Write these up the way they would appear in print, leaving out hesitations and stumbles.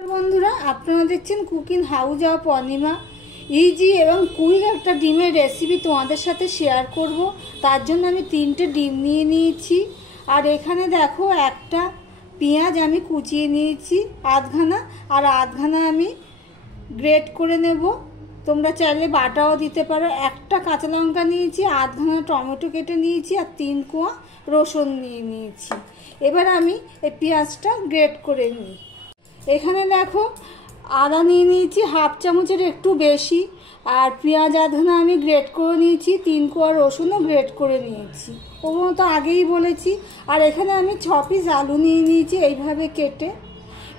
বন্ধুরা, আপনারা দেখছেন cooking house of Anima. Easy এবং কুইক একটা ডিমের রেসিপি তোমাদের সাথে শেয়ার করব। তার জন্য আমি 3টে ডিম নিয়ে নিয়েছি। আর এখানে দেখো, একটা পেঁয়াজ আমি কুচিয়ে নিয়েছি আধখানা, আর আধখানা আমি গ্রেট করে নেব। তোমরা চাইলে বাটাও দিতে পারো। একটা কাঁচা লঙ্কা নিয়েছি, আধখানা টমেটো কেটে নিয়েছি, আর 3 কোয়া রসুন নিয়ে নিয়েছি। এবার আমি এই পেঁয়াজটা গ্রেট করে নিই। এখানে দেখো, আদা নিয়ে নিয়েছি হাফ চামচের একটু বেশি, আর পেঁয়াজ আধখানা আমি গ্রেট করে নিয়েছি, 3 কোয়া রসুনও গ্রেট করে নিয়েছি, ওগুলো তো আগেই বলেছি। আর এখানে আমি 6 পিস আলু নিয়ে নিয়েছি এইভাবে কেটে।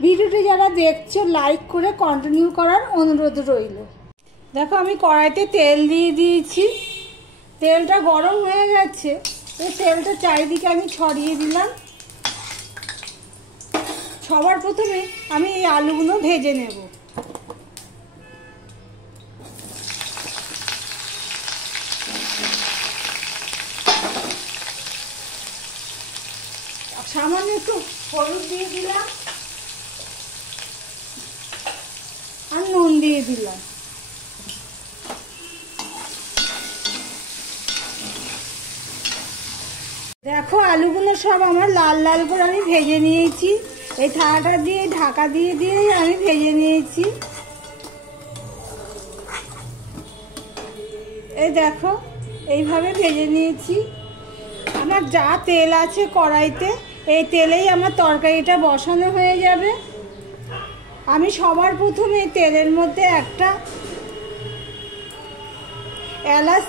ভিডিওটি যারা দেখছো লাইক করে কন্টিনিউ করার অনুরোধ রইল। দেখো, আমি কড়াইতে তেল দিয়ে দিয়েছি। তেলটা গরম হয়ে গেছে, এই তেলটা চারিদিকে আমি ছড়িয়ে দিলাম। সবার প্রথমে আমি এই আলুগুলো ভেজে নেব। সামান্য একটু হলুদ দিয়ে দিলাম আর নুন দিয়ে দিলাম। দেখো, আলুগুলো সব আমার লাল লাল করে আমি ভেজে নিয়েছি। এই থালাটা দিয়ে ঢাকা দিয়ে আমি ভেজে নিয়েছি। এই দেখো, এইভাবে ভেজে নিয়েছি। আমার যা তেল আছে কড়াইতে, এই তেলেই আমার তরকারিটা বসানো হয়ে যাবে। আমি সবার প্রথমে তেলের মধ্যে একটা এলাচ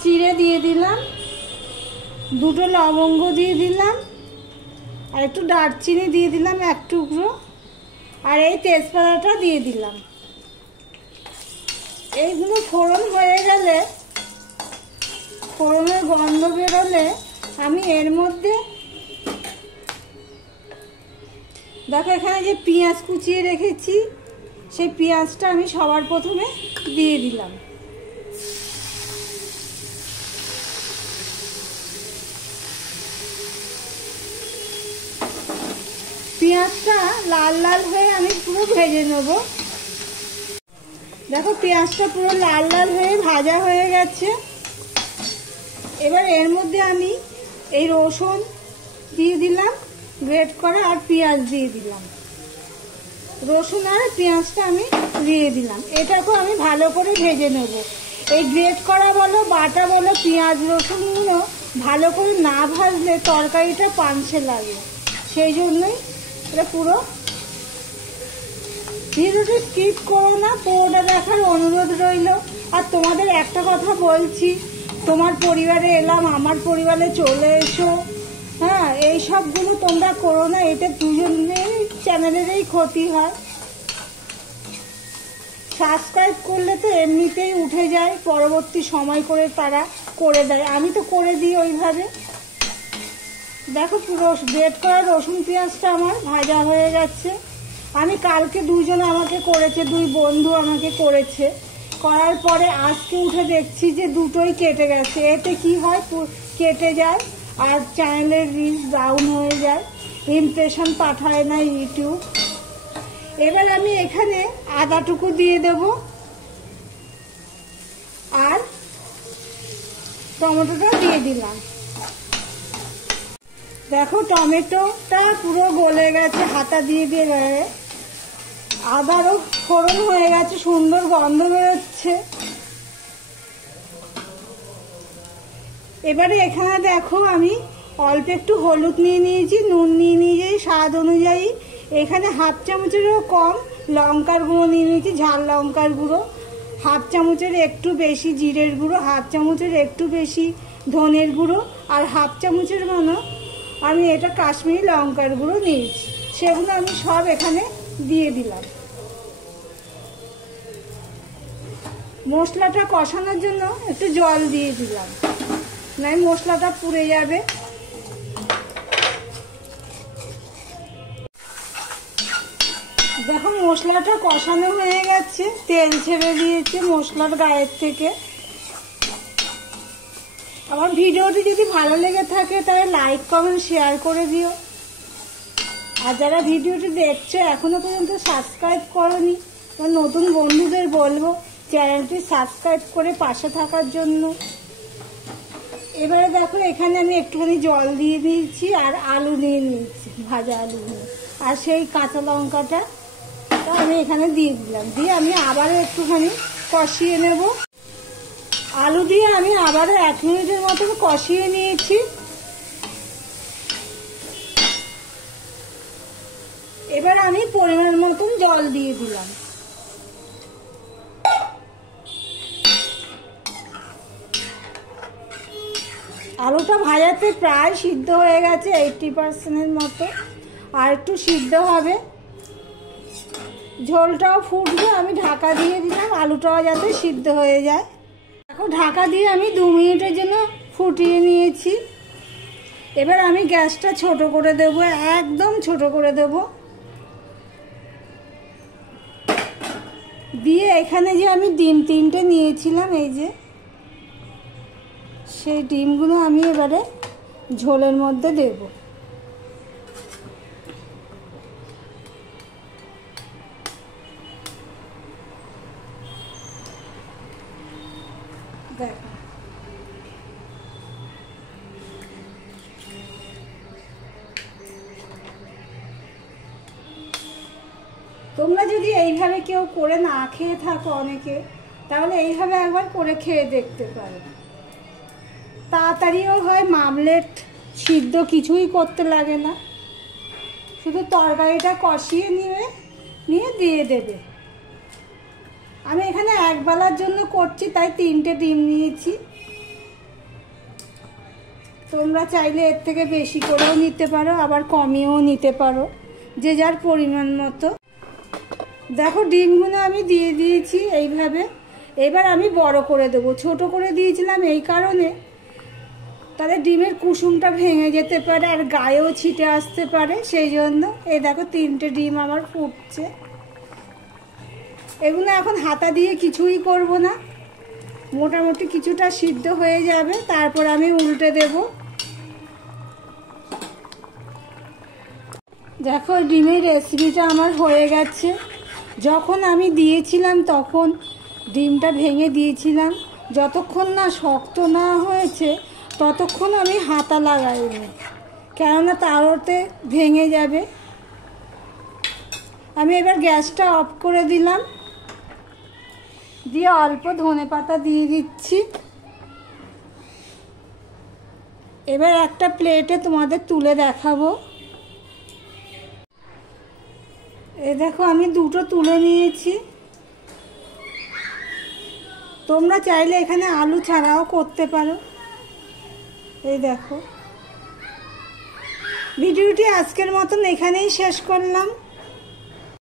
চিড়ে দিয়ে দিলাম, 2টো লবঙ্গ দিয়ে দিলাম, আর একটু দারচিনি দিয়ে দিলাম 1 টুকরো, আর এই তেজপাতাটা দিয়ে দিলাম। এইগুলো ফোড়ন হয়ে গেলে, ফোড়নের গন্ধ বেরোলে আমি এর মধ্যে দেখো, এখানে যে পেঁয়াজ কুচিয়ে রেখেছি, সেই পেঁয়াজটা আমি সবার প্রথমে দিয়ে দিলাম। পেঁয়াজটা লাল লাল হয়ে আমি পুরো ভেজে নেব। দেখো, পেঁয়াজটা পুরো লাল লাল হয়ে ভাজা হয়ে গেছে। এবার এর মধ্যে আমি এই রসুন দিয়ে দিলাম গ্রেট করে, আর পেঁয়াজ দিয়ে দিলাম। রসুন আর পেঁয়াজটা আমি দিয়ে দিলাম। এটাকেও আমি ভালো করে ভেজে নেব। এই গ্রেট করা বলো বাটা বলো, পেঁয়াজ রসুনগুলো ভালো করে না ভাজলে তরকারিটা পানসে লাগে। সেই জন্যই এটা পুরো ভিডিওটি স্কিপ করো না, পুরোটা দেখার অনুরোধ রইল। আর তোমাদের একটা কথা বলছি, তোমার পরিবারে এলাম, আমার পরিবারে চলে এসো। হ্যাঁ, এই সবগুলো তোমরা করো না, এটা দুজনের চ্যানেলেরই ক্ষতি হয়। সাবস্ক্রাইব করলে তো এমনিতেই উঠে যায়, পরবর্তী সময় করে তারা করে দেয়, আমি তো করে দিই ওইভাবে। দেখো, পুরো গ্রেট করা রসুন পেঁয়াজটা আমার ভাজা হয়ে গেছে। আমি কালকে 2জন আমাকে করেছে, 2 বন্ধু আমাকে করেছে। করার পরে আজকে উঠে দেখছি যে 2টোই কেটে গেছে। এতে কি হয়, কেটে যায় আর চ্যানেলের রিচ ডাউন হয়ে যায়, ইমপ্রেশন পাঠায় না ইউটিউব। এবার আমি এখানে আদাটুকু দিয়ে দেব, আর টমেটোটা দিয়ে দিলাম। দেখো, টমেটোটা পুরো গলে গেছে হাতা দিয়ে গায়ে। আদারও ফোড়ন হয়ে গেছে, সুন্দর গন্ধ বেরোচ্ছে। এবারে এখানে দেখো, আমি অল্প একটু হলুদ নিয়ে নিয়েছি, নুন নিয়ে নিয়েছি স্বাদ অনুযায়ী। এখানে হাফ চামচেরও কম লঙ্কার গুঁড়ো নিয়ে নিয়েছি, ঝাল লঙ্কার গুঁড়ো। হাফ চামচের একটু বেশি জিরের গুঁড়ো, হাফ চামচের একটু বেশি ধনের গুঁড়ো, আর হাফ চামচের আমি এটা কাশ্মীরি লঙ্কার গুঁড়ো নিয়েছি। সেগুলো আমি সব এখানে দিয়ে দিলাম। মশলাটা কষানোর জন্য একটু জল দিয়ে দিলাম, নয় মশলাটা পুড়ে যাবে। দেখো, মশলাটা কষানো হয়ে গেছে, তেল ছেড়ে দিয়েছে মশলার গায়ের থেকে। আমার ভিডিওটি যদি ভালো লেগে থাকে তাহলে লাইক কমেন্ট শেয়ার করে দিও। আর যারা ভিডিওটি দেখছো এখনো পর্যন্ত সাবস্ক্রাইব করোনি, নতুন বন্ধুদের বলবো চ্যানেলটি সাবস্ক্রাইব করে পাশে থাকার জন্য। এবারে দেখো এখানে আমি একটুখানি জল দিয়ে দিয়েছি আর আলু নিয়ে নিয়েছি, ভাজা আলু নিয়ে, আর সেই কাঁচা লঙ্কাটা আমি এখানে দিয়ে দিলাম। দিয়ে আমি আবারও একটুখানি কষিয়ে নেব। আলু দিয়ে আমি আবারও 1 মিনিটের মতন কষিয়ে নিয়েছি। এবার আমি পরিমাণ মতন জল দিয়ে দিলাম। আলুটা ভাজাতে প্রায় সিদ্ধ হয়ে গেছে, 80% মতো, আর একটু সিদ্ধ হবে, ঝোলটাও ফুটবে। আমি ঢাকা দিয়ে দিলাম আলুটাও যাতে সিদ্ধ হয়ে যায়। এখন ঢাকা দিয়ে আমি 2 মিনিটের জন্য ফুটিয়ে নিয়েছি। এবার আমি গ্যাসটা ছোট করে দেবো, একদম ছোট করে দেব। দিয়ে এখানে যে আমি ডিম 3টে নিয়েছিলাম, এই যে সেই ডিমগুলো আমি এবারে ঝোলের মধ্যে দেব। দেখো তোমরা যদি এইভাবে কেউ করে না খেয়ে থাকো অনেকে, তাহলে এইভাবে একবার করে খেয়ে দেখতে পারো। তাড়াতাড়িও হয়, মামলেট সিদ্ধ কিছুই করতে লাগে না, শুধু তরকারিটা কষিয়ে নিয়ে দিয়ে দেবে। আমি এখানে একবেলার জন্য করছি, তাই 3টে ডিম নিয়েছি। তোমরা চাইলে এর থেকে বেশি করেও নিতে পারো, আবার কমিয়েও নিতে পারো, যে যার পরিমাণ মতো। দেখো ডিমগুলো আমি দিয়ে দিয়েছি এইভাবে। এবার আমি বড় করে দেবো। ছোট করে দিয়েছিলাম এই কারণে, তাহলে ডিমের কুসুমটা ভেঙে যেতে পারে আর গায়েও ছিটে আসতে পারে, সেই জন্য। এই দেখো 3টে ডিম আমার ফুটছে। এগুলো এখন হাতা দিয়ে কিছুই করব না, মোটামুটি কিছুটা সিদ্ধ হয়ে যাবে, তারপর আমি উল্টে দেব। দেখো ডিমের রেসিপিটা আমার হয়ে গেছে। যখন আমি দিয়েছিলাম তখন ডিমটা ভেঙে দিয়েছিলাম, যতক্ষণ না শক্ত না হয়েছে ততক্ষণ আমি হাতা লাগাইনি, কেননা তারতে ভেঙে যাবে। আমি এবার গ্যাসটা অফ করে দিলাম, দিয়ে অল্প ধনেপাতা দিয়ে দিচ্ছি। এবার একটা প্লেটে তোমাদের তুলে দেখাবো। এই দেখো আমি 2টো তুলে নিয়েছি। তোমরা চাইলে এখানে আলু ছাড়াও করতে পারো। এই দেখো, ভিডিওটি আজকের মতন এখানেই শেষ করলাম।